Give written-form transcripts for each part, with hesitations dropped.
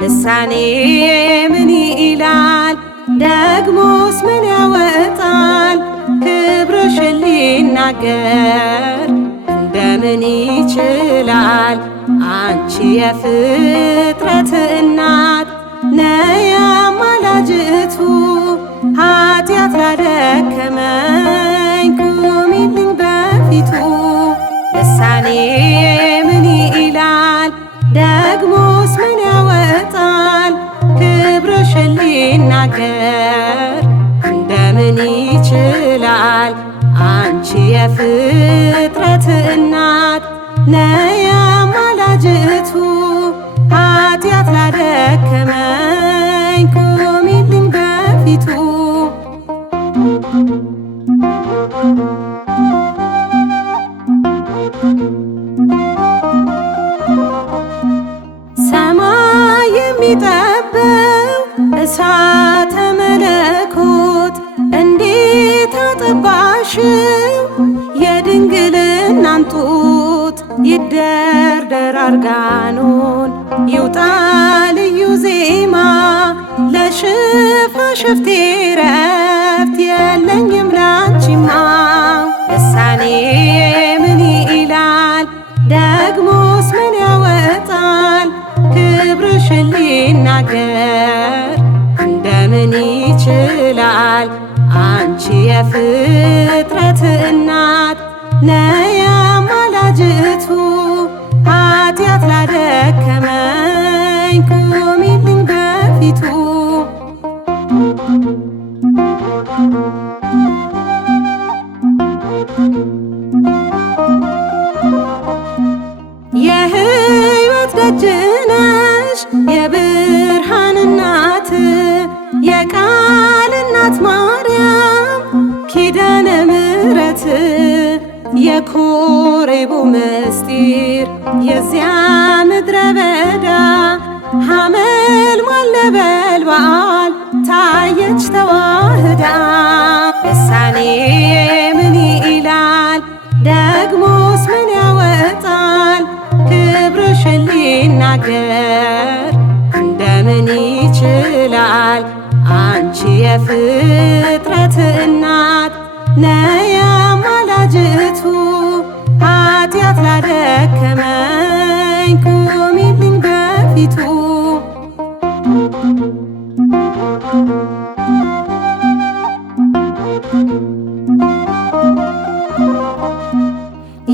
ልሳኔ ምን ይላል ደግሞስ ምን ያወጣል? ክብርሽን ሊናገር እንደምን ይችላል? አንቺ የፍጥረት እናት ነይ አማላጅቱ ኃጢአት ላደከመኝ ቁሚልኝ በፊቱ። ልሳኔ ምን ይላል ደግሞስ ምን ያወጣል? ክብርሽን ሊናገር እንደምን ይችላል? አንቺ የፍጥረት እናት ነይ አማላጅቱ ኃጢአት ላደከመኝ ቁሚልኝ በፊቱ። ሰማይ የሚጠበው እሳተ መለኮት እንዴት አጠባሽው የድንግልናን ጡት? ይደርደር አርጋኖን ይውጣ ልዩ ዜማ ለሽፋሽፍቴ ረፍት የለኝም ላንቺማ። ልሳኔ ምን ይላል ደግሞስ ምን ያወጣል? ክብርሽን ሊናገር እንደምን ይችላል? አንቺ የፍጥረት እናት ነይ አማላጅቱ ኃጢአት ላደከመኝ ቁሚልኝ በፊቱ። የሕይወት ደጅ ነሽ የብርሃን እናት የቃል እናት ማርያም ኪዳነ ምሕረት የኮሬቡ ምስጢር የዚያ ምድረ በዳ ሐመልማል ነበልባል ታየች ተዋህዳ። ልሳኔ ምን ይላል ደግሞስ ምን ያወጣል? ክብርሽን ሊናገር እንደምን ይችላል? አንቺ የፍጥረት እናት ነይ አማላጅቱ ኃጢአት ላደከመኝ ቁሚልኝ በፊቱ።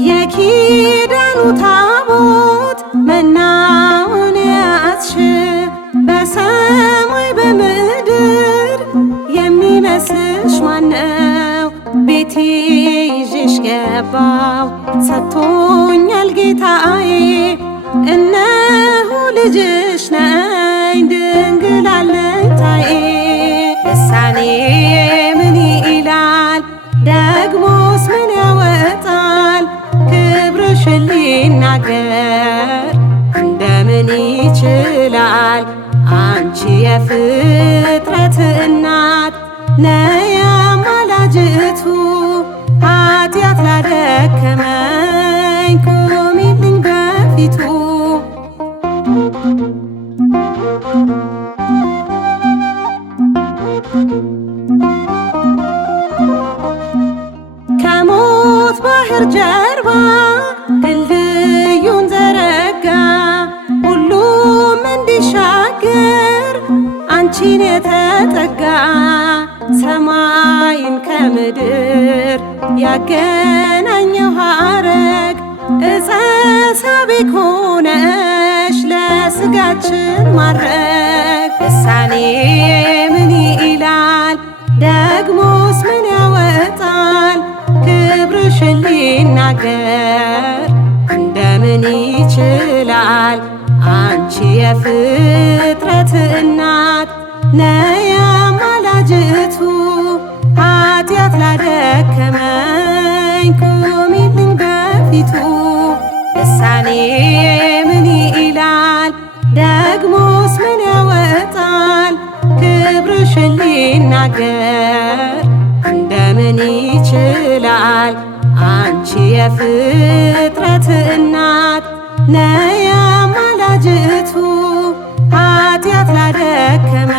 የኪዳኑ ታቦት መናውን ያዝሽ በሰማይ በምድር የሚመስልሽ ማነው? ቤቴ ይዤሽ ገባው ሰጥቶኛል ጌታዬ እነሆ ልጅሽ ነኝ ድንግል አለኝታዬ። ልሳኔ ምን ይላል ደግሞስ ምን ያወጣል? ክብርሽን ሊናገር እንደምን ይችላል? አንቺ የፍጥረት እናት ነይ አማላጅቱ ኃጢአት ላደከመኝ ቁሚልኝ በፊቱ። ከሞት ባህር ጀርባ ድልድዩን ዘረጋ ሁሉም እንዲሻገር አንቺን የተጠጋ ሰማይን ከምድር ያገናኘው ሐረግ ዕፀ ሳቤቅ ሆነሽ ለሥጋችን ማረግ። ልሳኔ ምን ይላል ደግሞስ ምን ያወጣል? ክብርሽን ሊናገር እንደምን ይችላል? አንቺ የፍጥረት እናት ነይ አማላጅቱ ኃጢአት ላደከመኝ ቁሚልኝ በፊቱ። ልሳኔ ምን ይላል ደግሞስ ምን ያወጣል? ክብርሽን ሊናገር እንደምን ይችላል? የፍጥረት እናት ነይ አማላጅቱ ኃጢአት ላደከመ